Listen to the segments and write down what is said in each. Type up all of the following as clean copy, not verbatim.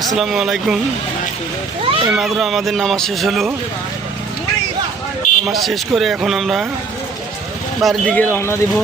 আসসালামু আলাইকুম। এইমাত্র আমাদের নামাজ শেষ হলো। নামাজ শেষ করে এখন আমরা বাড়ির দিকে রওনা দিব।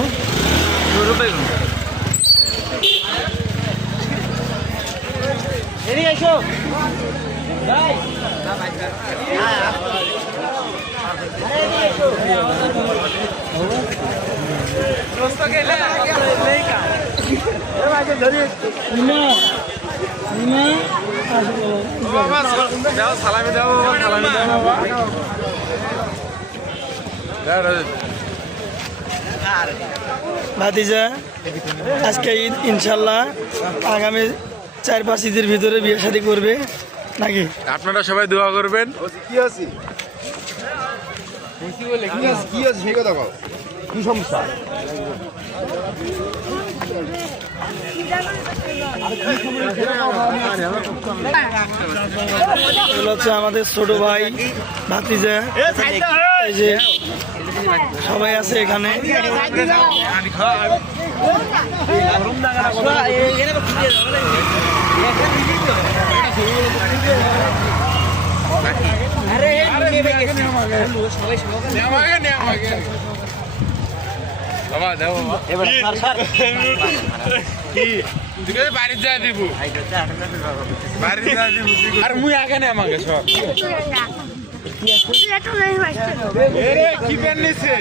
ভাতিজা, আজকে ঈদ, ইনশাল্লাহ আগামী 4-5 ঈদের ভিতরে বিয়ে শাদী করবে নাকি? আপনারা সবাই দোয়া করবেন। কি সমস্যা? হচ্ছে আমাদের ছোট ভাই ভাতিজা, এই যে সবাই আছে এখানে। বাড়িতে যা দিব, বাড়িতে যা দিব। আর মুই আগে নে আমাকে সব কি প্যান নিছে?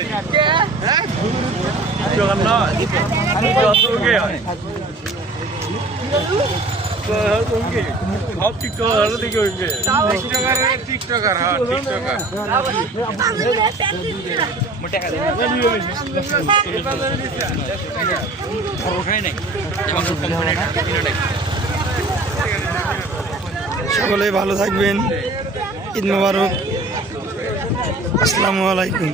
টিকটকার, হ্যাঁ টিকটকার। সকলেই ভালো থাকবেন। ঈদ মোবারক। আসসালামু আলাইকুম।